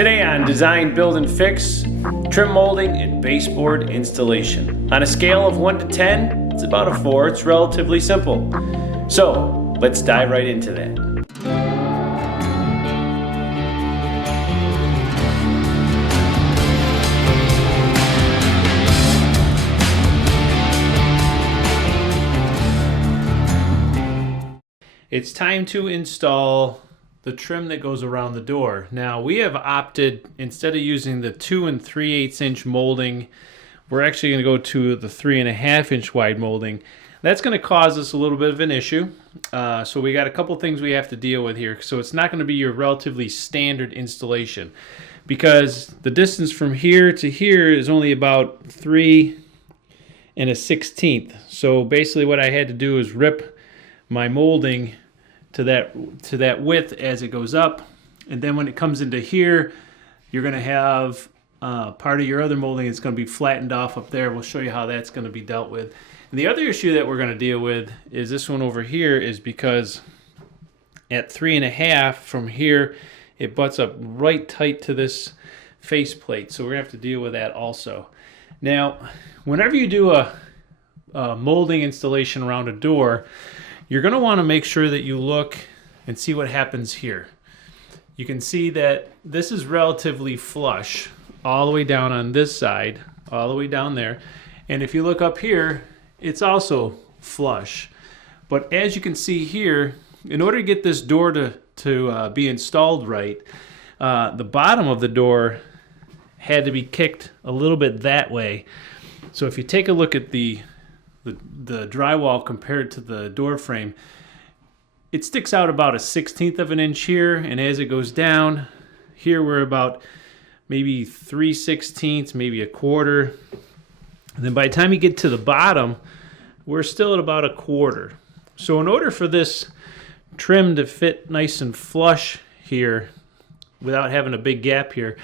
Today on Design, Build, and Fix, trim molding and baseboard installation. On a scale of 1 to 10, it's about a 4. It's relatively simple. So let's dive right into that. It's time to install the trim that goes around the door. Now we have opted, instead of using the 2 3/8 inch molding, we're actually going to go to the 3.5 inch wide molding. That's going to cause us a little bit of an issue. So we got a couple things we have to deal with here. So it's not going to be your relatively standard installation, because the distance from here to here is only about 3 1/16. So basically what I had to do is rip my molding to that width as it goes up, and then when it comes into here, you're going to have part of your other molding is going to be flattened off up there. We'll show you how that's going to be dealt with. And the other issue that we're going to deal with is this one over here, is because at 3.5 from here it butts up right tight to this faceplate, so we're going to have to deal with that also. Now whenever you do a molding installation around a door, you're going to want to make sure that you look and see what happens here. You can see that this is relatively flush all the way down on this side, all the way down there. And if you look up here, it's also flush. But as you can see here, in order to get this door to be installed right, the bottom of the door had to be kicked a little bit that way. So if you take a look at the drywall compared to the door frame, it sticks out about 1/16 of an inch here, and as it goes down here, we're about maybe 3/16, maybe 1/4. And then by the time you get to the bottom, we're still at about 1/4. So in order for this trim to fit nice and flush here without having a big gap here,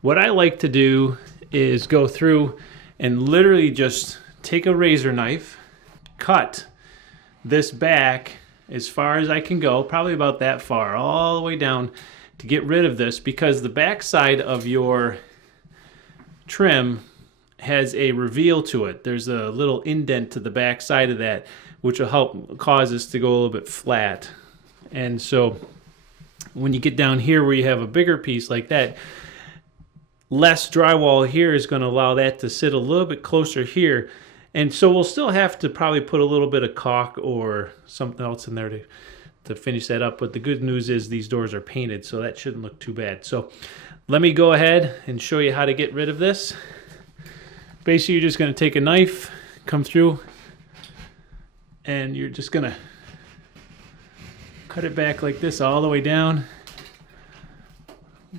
what I like to do is go through and literally just take a razor knife, cut this back as far as I can go, probably about that far, all the way down, to get rid of this, because the back side of your trim has a reveal to it. There's a little indent to the back side of that, which will help cause this to go a little bit flat. And so when you get down here where you have a bigger piece like that, less drywall here is going to allow that to sit a little bit closer here. And so we'll still have to probably put a little bit of caulk or something else in there to finish that up. But the good news is these doors are painted, so that shouldn't look too bad. So let me go ahead and show you how to get rid of this. Basically, you're just going to take a knife, come through, and you're just going to cut it back like this all the way down.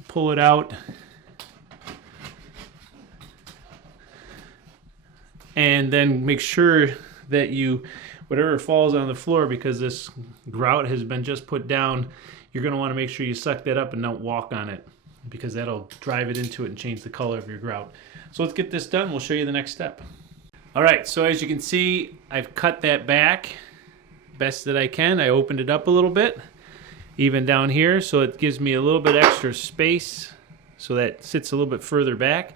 Pull it out. And then make sure that whatever falls on the floor, because this grout has been just put down, you're going to want to make sure you suck that up and don't walk on it, because that'll drive it into it and change the color of your grout. So let's get this done. We'll show you the next step. All right, so as you can see, I've cut that back best that I can. I opened it up a little bit, even down here, so it gives me a little bit extra space, so that sits a little bit further back.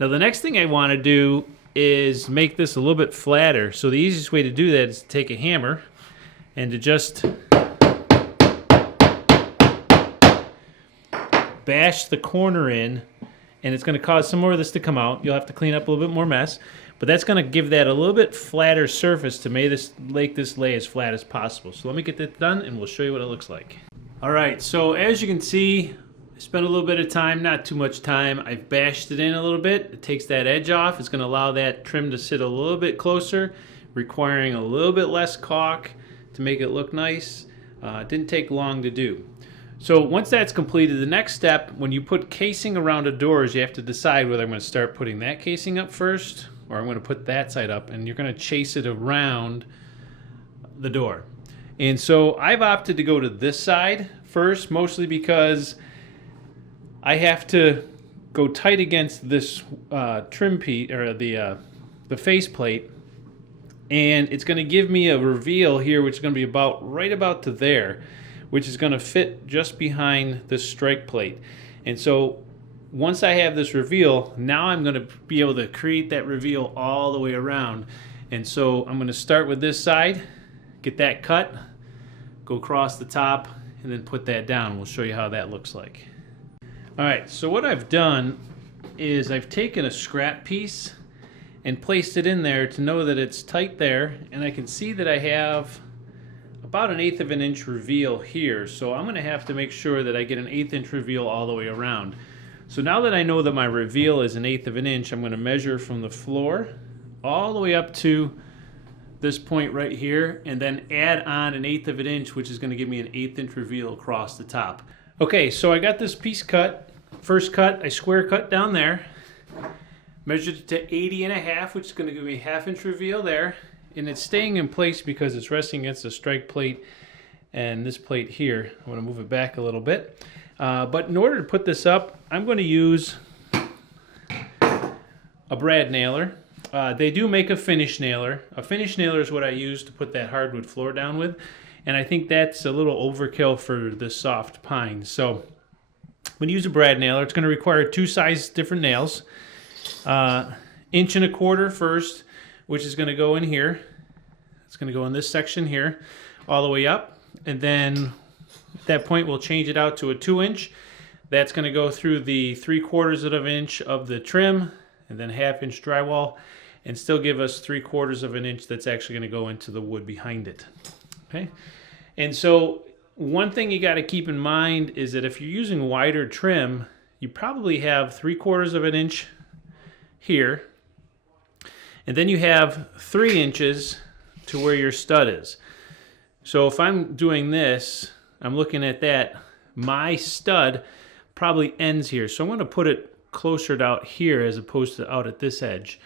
Now the next thing I want to do is make this a little bit flatter. So the easiest way to do that is to take a hammer and to just bash the corner in, and it's going to cause some more of this to come out. You'll have to clean up a little bit more mess, but that's going to give that a little bit flatter surface to make this lay as flat as possible. So let me get that done and we'll show you what it looks like. All right, so as you can see, I spent a little bit of time, not too much time. I've bashed it in a little bit. It takes that edge off. It's going to allow that trim to sit a little bit closer, requiring a little bit less caulk to make it look nice. It didn't take long to do. So once that's completed, the next step, when you put casing around the doors, you have to decide whether I'm going to start putting that casing up first or I'm going to put that side up, and you're going to chase it around the door. And so I've opted to go to this side first, mostly because I have to go tight against this trim piece, or the faceplate, and it's going to give me a reveal here, which is going to be right about to there, which is going to fit just behind this strike plate. And so once I have this reveal, now I'm going to be able to create that reveal all the way around. And so I'm going to start with this side, get that cut, go across the top, and then put that down. We'll show you how that looks like. All right, so what I've done is I've taken a scrap piece and placed it in there to know that it's tight there, and I can see that I have about 1/8 of an inch reveal here. So I'm going to have to make sure that I get an 1/8 inch reveal all the way around. So now that I know that my reveal is 1/8 of an inch, I'm going to measure from the floor all the way up to this point right here, and then add on 1/8 of an inch, which is going to give me an 1/8 inch reveal across the top. Okay, so I got this piece cut. First cut, I square cut down there. Measured it to 80.5, which is going to give me a 1/2 inch reveal there. And it's staying in place because it's resting against the strike plate and this plate here. I'm going to move it back a little bit. But in order to put this up, I'm going to use a brad nailer. They do make a finish nailer. A finish nailer is what I use to put that hardwood floor down with. And I think that's a little overkill for this soft pine. So I'm going to use a brad nailer. It's going to require 2 size different nails. 1.25 inches first, which is going to go in here. It's going to go in this section here all the way up. And then at that point we'll change it out to a 2 inch. That's going to go through the 3/4 of an inch of the trim, and then 1/2 inch drywall, and still give us 3/4 of an inch that's actually going to go into the wood behind it. Okay, and so one thing you got to keep in mind is that if you're using wider trim, you probably have 3/4 of an inch here, and then you have 3 inches to where your stud is. So if I'm doing this, I'm looking at that, my stud probably ends here. So I'm going to put it closer to out here as opposed to out at this edge.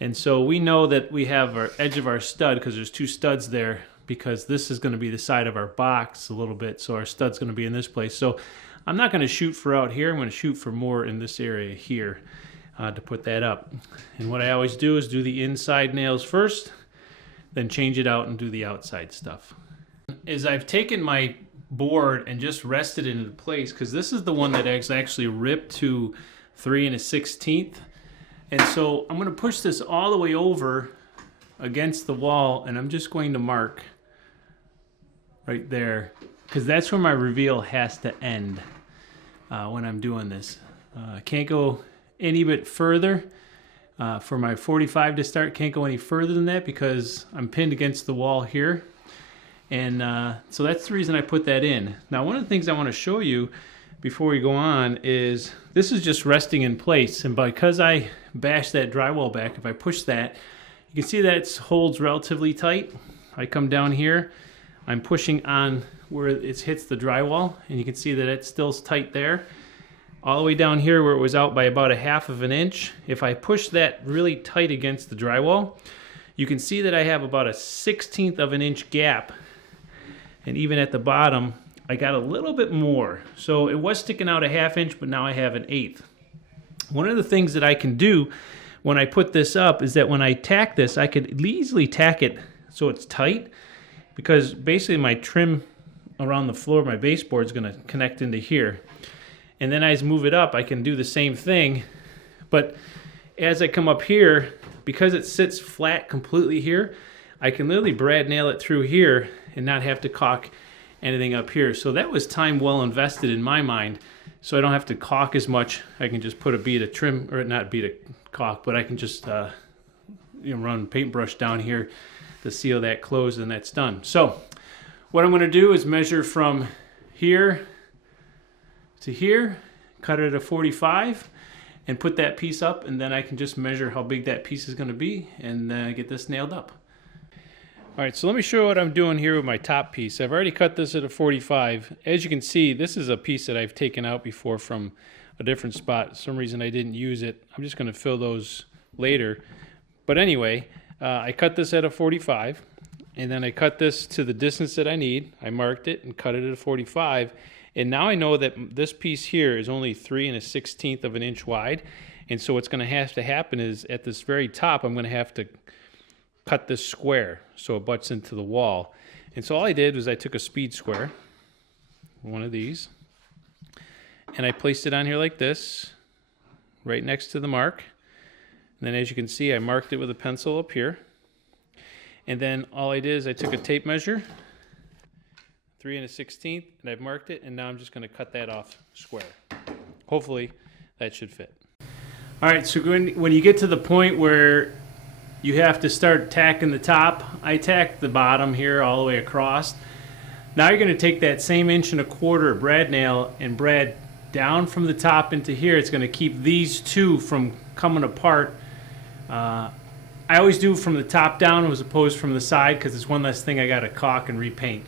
And so we know that we have our edge of our stud because there's 2 studs there, because this is going to be the side of our box a little bit. So our stud's going to be in this place. So I'm not going to shoot for out here. I'm going to shoot for more in this area here to put that up. And what I always do is do the inside nails first, then change it out and do the outside stuff. Is I've taken my board and just rested it into place, because this is the one that is actually ripped to 3 1/16. And so I'm going to push this all the way over against the wall, and I'm just going to mark right there, because that's where my reveal has to end when I'm doing this. I can't go any bit further. For my 45 to start, can't go any further than that because I'm pinned against the wall here. And so that's the reason I put that in. Now, one of the things I want to show you before we go on is this is just resting in place. And because I bashed that drywall back, if I push that, you can see that it holds relatively tight. I come down here, I'm pushing on where it hits the drywall, and you can see that it's still tight there. All the way down here where it was out by about 1/2 of an inch. If I push that really tight against the drywall, you can see that I have about a 1/16 of an inch gap. And even at the bottom, I got a little bit more. So it was sticking out a 1/2 inch, but now I have an 1/8. One of the things that I can do when I put this up is that when I tack this, I could easily tack it so it's tight, because basically my trim around the floor of my baseboard is going to connect into here. And then as I move it up, I can do the same thing. But as I come up here, because it sits flat completely here, I can literally brad nail it through here and not have to caulk anything up here. So that was time well invested in my mind. So I don't have to caulk as much. I can just put a bead of trim, or not bead of caulk, but I can just run paintbrush down here to seal that closed, and that's done. So what I'm going to do is measure from here to here, cut it at a 45, and put that piece up, and then I can just measure how big that piece is going to be and get this nailed up. All right, so let me show you what I'm doing here with my top piece. I've already cut this at a 45. As you can see, this is a piece that I've taken out before from a different spot. For some reason I didn't use it. I'm just going to fill those later. But anyway, I cut this at a 45, and then I cut this to the distance that I need. I marked it and cut it at a 45. And now I know that this piece here is only 3 1/16 of an inch wide. And so what's going to have to happen is at this very top, I'm going to have to cut this square so it butts into the wall. And so all I did was I took a speed square, one of these, and I placed it on here like this. right next to the mark. And then as you can see, I marked it with a pencil up here. And then all I did is I took a tape measure, 3 1/16, and I've marked it, and now I'm just going to cut that off square. Hopefully that should fit. All right, so when you get to the point where you have to start tacking the top, I tacked the bottom here all the way across. Now you're going to take that same 1¼ brad nail and brad down from the top into here. It's going to keep these two from coming apart. I always do from the top down as opposed from the side because it's one less thing I got to caulk and repaint.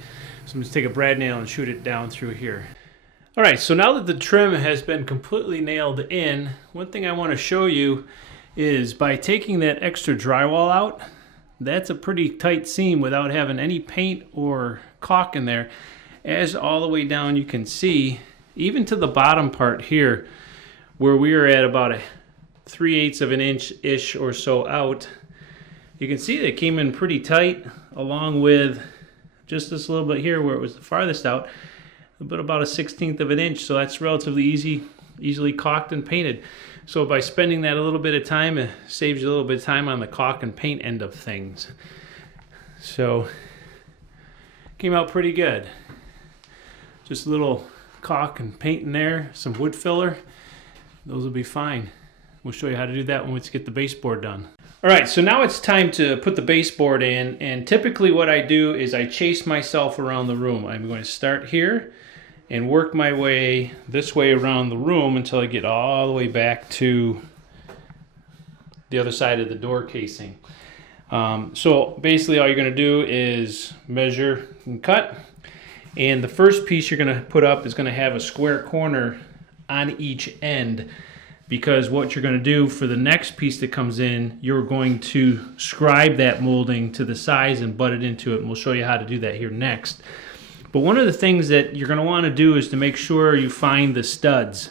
So I'm going to take a brad nail and shoot it down through here. All right, so now that the trim has been completely nailed in, one thing I want to show you is by taking that extra drywall out, that's a pretty tight seam without having any paint or caulk in there. As all the way down you can see, even to the bottom part here, where we are at about a 3/8 of an inch-ish or so out, you can see that it came in pretty tight, along with just this little bit here where it was the farthest out, but about a 1/16 of an inch, so that's relatively easily caulked and painted. So by spending that a little bit of time, it saves you a little bit of time on the caulk and paint end of things. So came out pretty good. Just a little caulk and paint in there, some wood filler. Those will be fine. We'll show you how to do that when we get the baseboard done. All right, so now it's time to put the baseboard in, and typically what I do is I chase myself around the room. I'm going to start here and work my way this way around the room until I get all the way back to the other side of the door casing. So basically all you're going to do is measure and cut, and the first piece you're going to put up is going to have a square corner on each end, because what you're going to do for the next piece that comes in, you're going to scribe that molding to the size and butt it into it, and we'll show you how to do that here next. But one of the things that you're going to want to do is to make sure you find the studs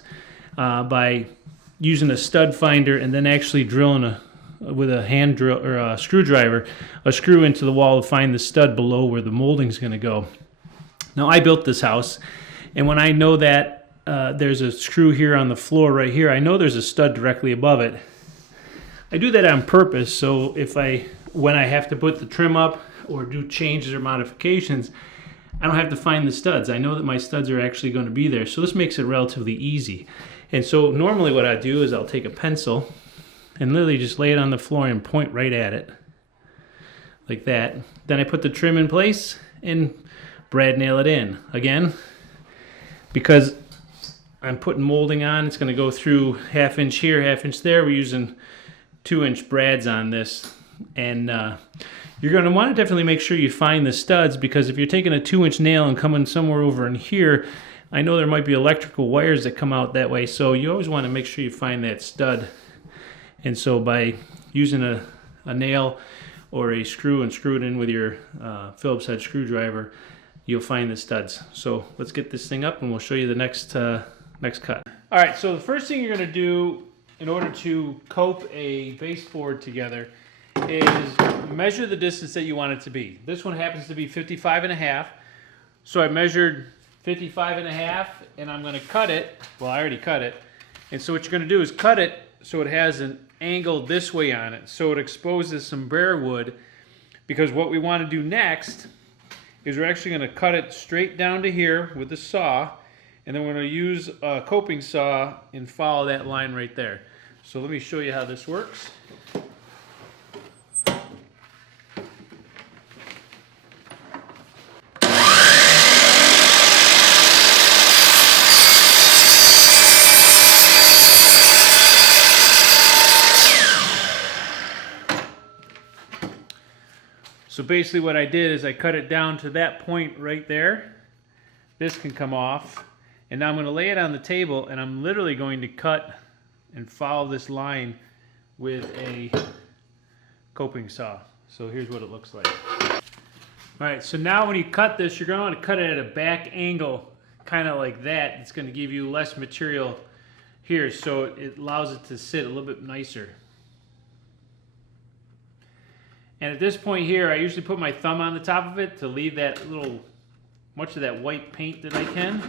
by using a stud finder and then actually drilling with a hand drill or a screwdriver, a screw into the wall to find the stud below where the molding is going to go. Now I built this house, and when I know that there's a screw here on the floor right here, I know there's a stud directly above it. I do that on purpose, so when I have to put the trim up or do changes or modifications, I don't have to find the studs. I know that my studs are actually going to be there, so this makes it relatively easy. And so normally what I do is I'll take a pencil and literally just lay it on the floor and point right at it, like that. Then I put the trim in place and brad nail it in. Again, because I'm putting molding on, it's going to go through 1/2 inch here, 1/2 inch there. We're using 2-inch brads on this, and you're going to want to definitely make sure you find the studs, because if you're taking a 2-inch nail and coming somewhere over in here, I know there might be electrical wires that come out that way, so you always want to make sure you find that stud. And so by using a nail or a screw and screw it in with your Phillips head screwdriver, you'll find the studs. So let's get this thing up and we'll show you the next cut. All right, so the first thing you're going to do in order to cope a baseboard together is measure the distance that you want it to be. This one happens to be 55.5. So I measured 55.5 and I'm going to cut it. Well, I already cut it. And so what you're going to do is cut it so it has an angle this way on it, so it exposes some bare wood, because what we want to do next is we're actually going to cut it straight down to here with the saw, and then we're going to use a coping saw and follow that line right there. So let me show you how this works. So basically what I did is I cut it down to that point right there. This can come off. And now I'm going to lay it on the table, and I'm literally going to cut and follow this line with a coping saw. So here's what it looks like. All right, so now when you cut this, you're going to want to cut it at a back angle, kind of like that. It's going to give you less material here, so it allows it to sit a little bit nicer. And at this point here, I usually put my thumb on the top of it to leave that little, much of that white paint that I can.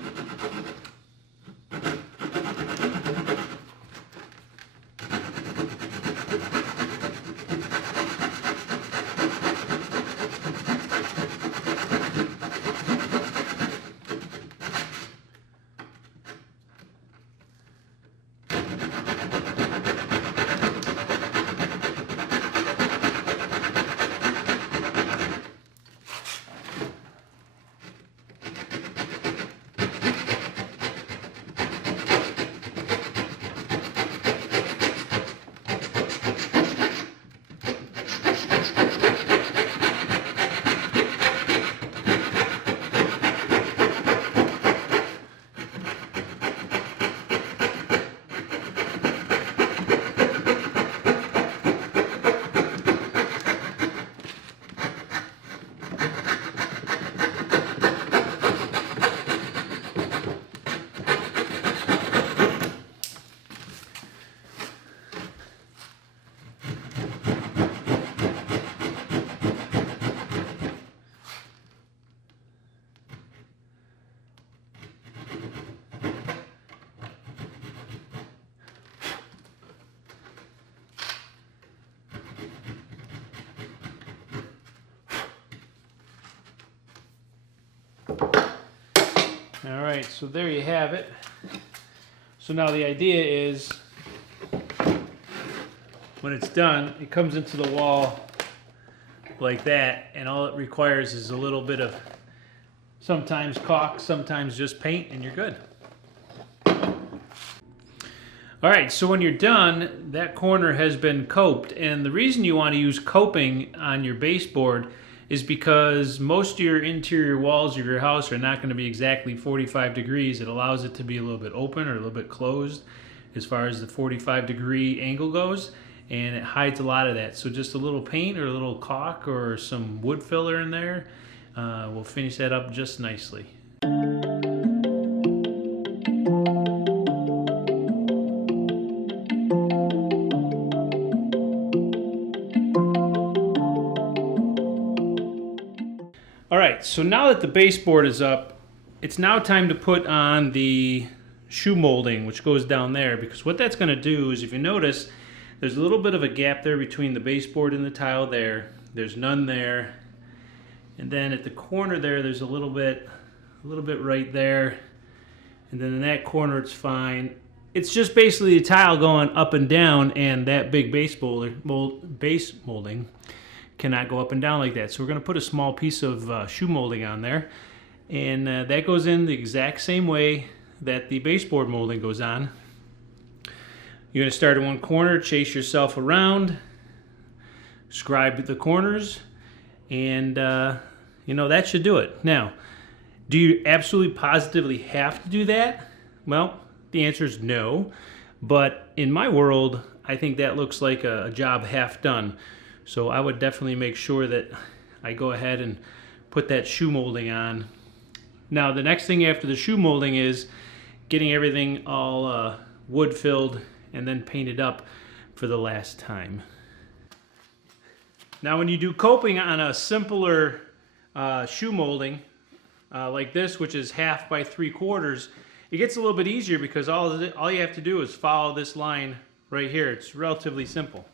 All right, so there you have it. So now the idea is, when it's done, it comes into the wall like that, and all it requires is a little bit of sometimes caulk, sometimes just paint, and you're good. All right, so when you're done, that corner has been coped, and the reason you want to use coping on your baseboard is because most of your interior walls of your house are not going to be exactly 45 degrees. It allows it to be a little bit open or a little bit closed as far as the 45-degree angle goes, and it hides a lot of that. So just a little paint or a little caulk or some wood filler in there will finish that up just nicely. All right, so now that the baseboard is up, it's now time to put on the shoe molding, which goes down there, because what that's going to do is, if you notice, there's a little bit of a gap there between the baseboard and the tile there. There's none there. And then at the corner there, there's a little bit right there. And then in that corner, it's fine. It's just basically the tile going up and down, and that big base molding cannot go up and down like that. So we're going to put a small piece of shoe molding on there, and that goes in the exact same way that the baseboard molding goes on. You're going to start in one corner, chase yourself around, scribe the corners, and that should do it. Now, do you absolutely positively have to do that? Well, the answer is no, but in my world, I think that looks like a job half done. So I would definitely make sure that I go ahead and put that shoe molding on. Now, the next thing after the shoe molding is getting everything all wood filled and then painted up for the last time. Now, when you do coping on a simpler shoe molding like this, which is 1/2 by 3/4, it gets a little bit easier because all you have to do is follow this line right here. It's relatively simple.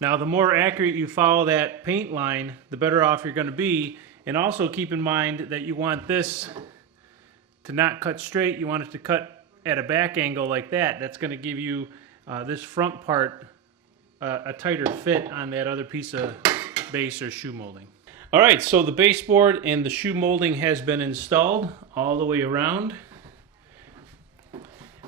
Now, the more accurate you follow that paint line, the better off you're going to be. And also keep in mind that you want this to not cut straight. You want it to cut at a back angle like that. That's going to give you this front part a tighter fit on that other piece of base or shoe molding. All right, so the baseboard and the shoe molding has been installed all the way around.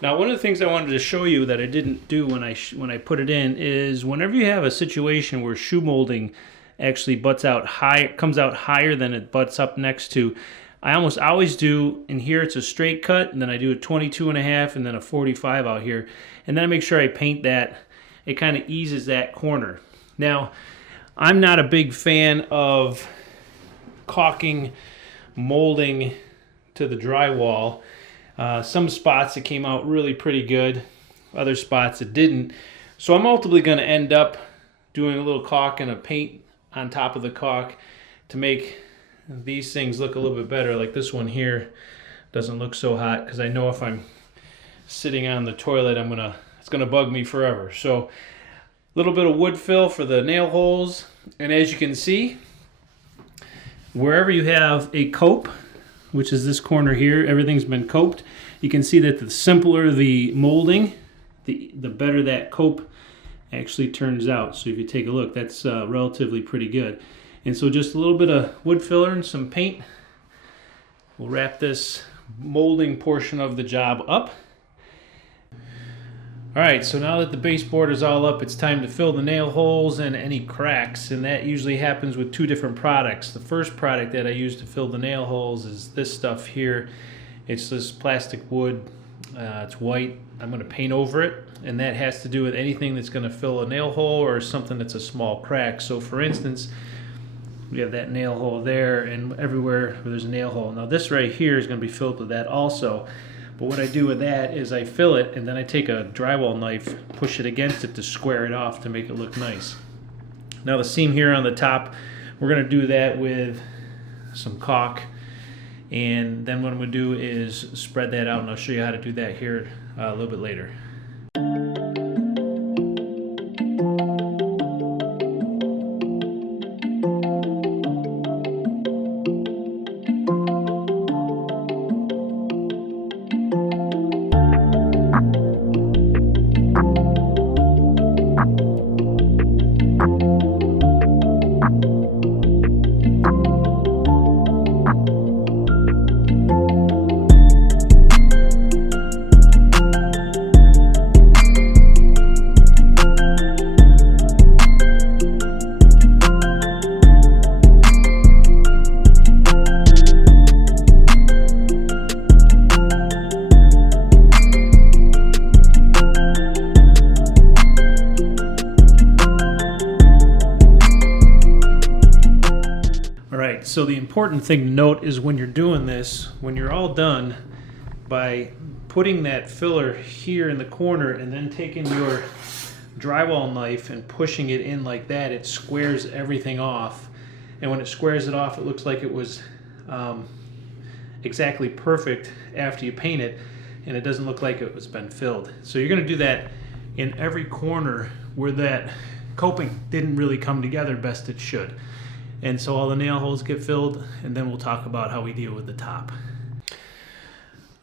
Now, one of the things I wanted to show you that I didn't do when I put it in is, whenever you have a situation where shoe molding actually butts out high, comes out higher than it butts up next to, I almost always do, in here it's a straight cut, and then I do a 22.5 and then a 45 out here, and then I make sure I paint that. It kind of eases that corner. Now, I'm not a big fan of caulking molding to the drywall. Some spots it came out really pretty good, other spots it didn't. So I'm ultimately going to end up doing a little caulk and a paint on top of the caulk to make these things look a little bit better. Like this one here doesn't look so hot because I know if I'm sitting on the toilet, it's gonna bug me forever. So a little bit of wood fill for the nail holes, and as you can see, wherever you have a cope, which is this corner here, everything's been coped. You can see that the simpler the molding, the better that cope actually turns out. So if you take a look, that's relatively pretty good. And so just a little bit of wood filler and some paint will wrap this molding portion of the job up. All right, so now that the baseboard is all up, it's time to fill the nail holes and any cracks, and that usually happens with two different products. The first product that I use to fill the nail holes is this stuff here. It's this plastic wood. It's white. I'm going to paint over it, and that has to do with anything that's going to fill a nail hole or something that's a small crack. So for instance, we have that nail hole there, and everywhere where there's a nail hole. Now this right here is going to be filled with that also. But what I do with that is I fill it and then I take a drywall knife, push it against it to square it off to make it look nice. Now the seam here on the top, we're going to do that with some caulk. And then what I'm going to do is spread that out, and I'll show you how to do that here a little bit later. So the important thing to note is when you're doing this, when you're all done, by putting that filler here in the corner and then taking your drywall knife and pushing it in like that, it squares everything off. And when it squares it off, it looks like it was exactly perfect after you paint it, and it doesn't look like it was been filled. So you're going to do that in every corner where that coping didn't really come together best it should. And so all the nail holes get filled, and then we'll talk about how we deal with the top.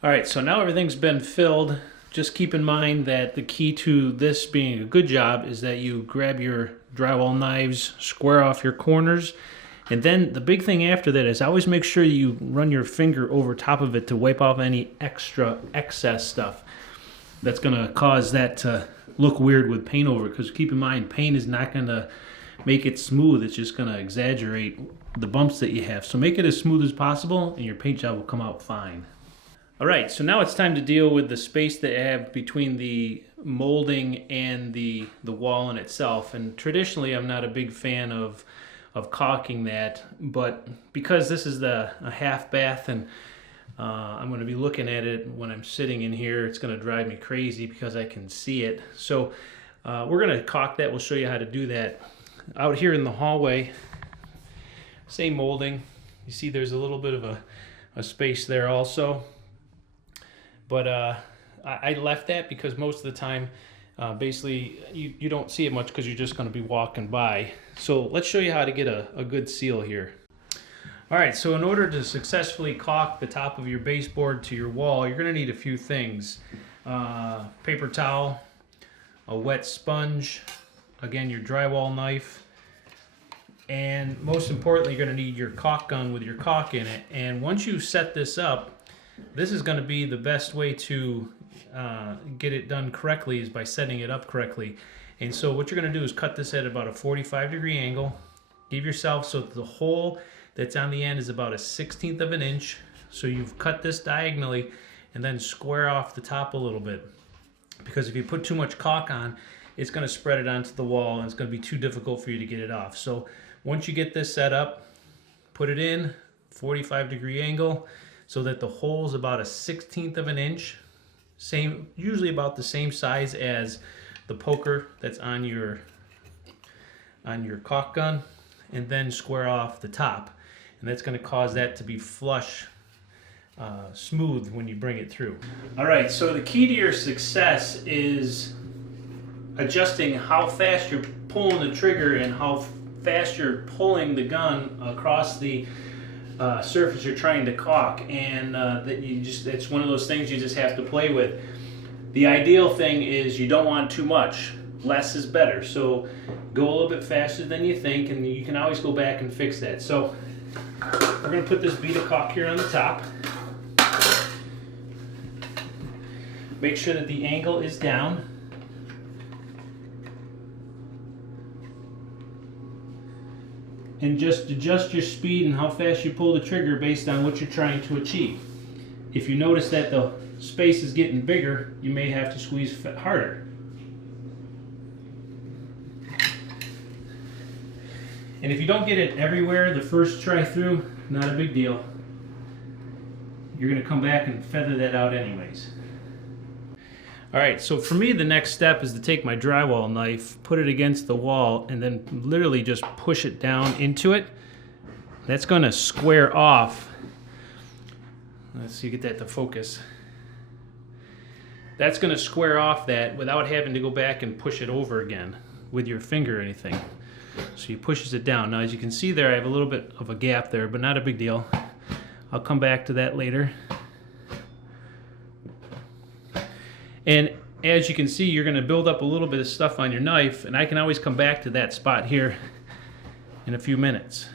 All right, so now everything's been filled. Just keep in mind that the key to this being a good job is that you grab your drywall knives, square off your corners, and then the big thing after that is always make sure you run your finger over top of it to wipe off any excess stuff that's going to cause that to look weird with paint over it. Because keep in mind, paint is not going to make it smooth, it's just going to exaggerate the bumps that you have. So make it as smooth as possible and your paint job will come out fine. Alright, so now it's time to deal with the space that I have between the molding and the wall in itself. And traditionally I'm not a big fan of caulking that, but because this is a half bath and I'm going to be looking at it when I'm sitting in here, it's going to drive me crazy because I can see it. So we're going to caulk that. We'll show you how to do that. Out here in the hallway, same molding. You see there's a little bit of a space there also. But I left that because most of the time, basically, you don't see it much because you're just going to be walking by. So let's show you how to get a good seal here. All right, so in order to successfully caulk the top of your baseboard to your wall, you're going to need a few things. Paper towel, a wet sponge, again, your drywall knife, and most importantly, you're going to need your caulk gun with your caulk in it. And once you set this up, this is going to be the best way to get it done correctly is by setting it up correctly. And so what you're going to do is cut this at about a 45-degree angle. Give yourself so that the hole that's on the end is about 1/16 of an inch. So you've cut this diagonally and then square off the top a little bit. Because if you put too much caulk on, it's going to spread it onto the wall and it's going to be too difficult for you to get it off. So once you get this set up, put it in 45-degree angle so that the hole is about 1/16 of an inch. Usually about the same size as the poker that's on your caulk gun, and then square off the top. And that's going to cause that to be flush, smooth when you bring it through. All right, so the key to your success is adjusting how fast you're pulling the trigger and how fast you're pulling the gun across the surface you're trying to caulk. And it's one of those things you just have to play with. The ideal thing is you don't want too much. Less is better. So go a little bit faster than you think, and you can always go back and fix that. So we're going to put this bead of caulk here on the top. Make sure that the angle is down. And just adjust your speed and how fast you pull the trigger based on what you're trying to achieve. If you notice that the space is getting bigger, you may have to squeeze harder. And if you don't get it everywhere the first try through, not a big deal. you're going to come back and feather that out anyways. Alright, so for me the next step is to take my drywall knife, put it against the wall, and then literally just push it down into it. That's going to square off. Let's see, get that to focus. That's going to square off that without having to go back and push it over again with your finger or anything. So he pushes it down. Now as you can see there, I have a little bit of a gap there, but not a big deal. I'll come back to that later. And as you can see, you're going to build up a little bit of stuff on your knife, and I can always come back to that spot here in a few minutes.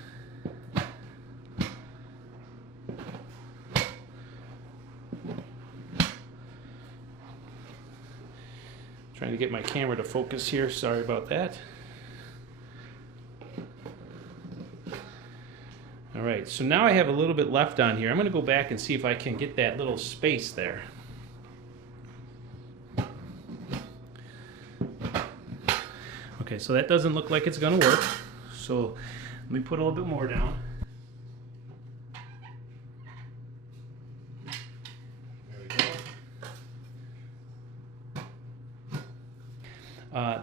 Trying to get my camera to focus here, sorry about that. Alright, so now I have a little bit left on here. I'm going to go back and see if I can get that little space there. Okay, so that doesn't look like it's going to work. So let me put a little bit more down. There we go.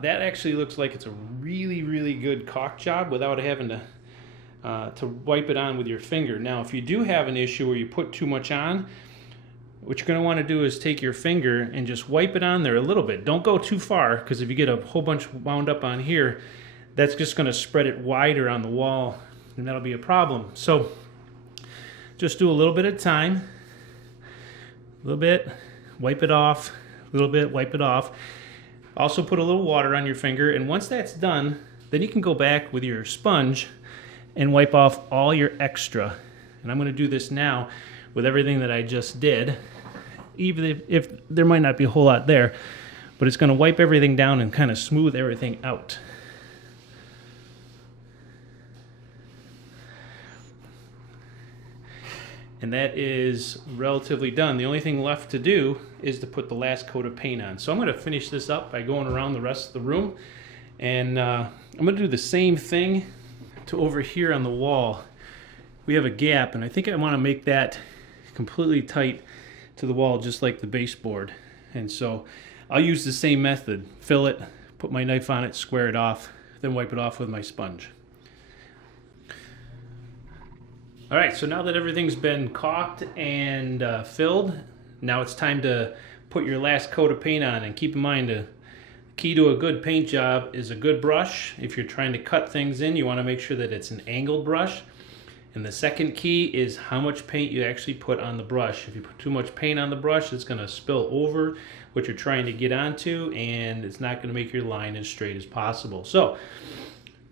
That actually looks like it's a really, really good caulk job without having to wipe it on with your finger. Now, if you do have an issue where you put too much on, what you're going to want to do is take your finger and just wipe it on there a little bit. Don't go too far, because if you get a whole bunch wound up on here, that's just going to spread it wider on the wall, and that'll be a problem. So just do a little bit at a time. A little bit, wipe it off. A little bit, wipe it off. Also put a little water on your finger, and once that's done, then you can go back with your sponge and wipe off all your extra. And I'm going to do this now with everything that I just did, even if there might not be a whole lot there, but it's going to wipe everything down and kind of smooth everything out. And that is relatively done. The only thing left to do is to put the last coat of paint on. So I'm going to finish this up by going around the rest of the room, and I'm going to do the same thing to over here on the wall. We have a gap, and I think I want to make that completely tight to the wall, just like the baseboard. And so I'll use the same method. Fill it, put my knife on it, square it off, then wipe it off with my sponge. Alright, so now that everything's been caulked and filled, now it's time to put your last coat of paint on. And keep in mind, the key to a good paint job is a good brush. If you're trying to cut things in, you want to make sure that it's an angled brush. And the second key is how much paint you actually put on the brush. If you put too much paint on the brush, it's going to spill over what you're trying to get onto, and it's not going to make your line as straight as possible. So,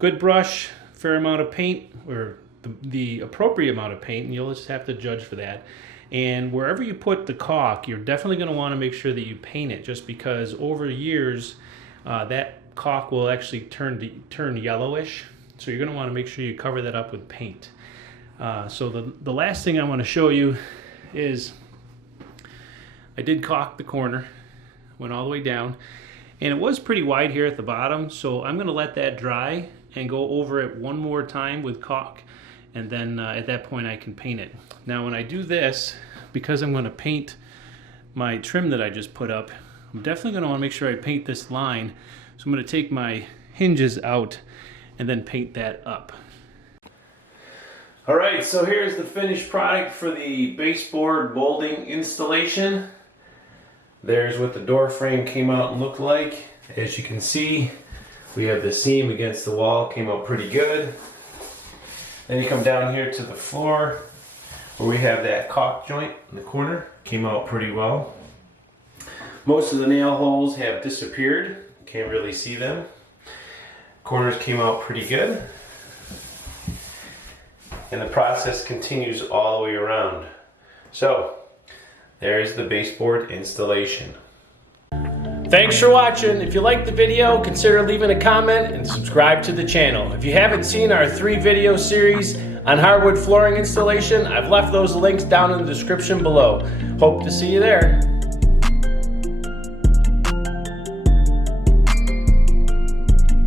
good brush, fair amount of paint, or the appropriate amount of paint, and you'll just have to judge for that. And wherever you put the caulk, you're definitely going to want to make sure that you paint it, just because over years that caulk will actually turn yellowish. So you're going to want to make sure you cover that up with paint. So the last thing I want to show you is I did caulk the corner, went all the way down, and it was pretty wide here at the bottom, so I'm going to let that dry and go over it one more time with caulk, and then at that point I can paint it. Now when I do this, because I'm going to paint my trim that I just put up, I'm definitely going to want to make sure I paint this line. So I'm going to take my hinges out and then paint that up. Alright, so here's the finished product for the baseboard molding installation. There's what the door frame came out and looked like. As you can see, we have the seam against the wall, came out pretty good. Then you come down here to the floor where we have that caulk joint in the corner, came out pretty well. Most of the nail holes have disappeared, can't really see them. Corners came out pretty good. And the process continues all the way around. So, there's the baseboard installation. Thanks for watching. If you liked the video, consider leaving a comment and subscribe to the channel. If you haven't seen our 3-video series on hardwood flooring installation, I've left those links down in the description below. Hope to see you there.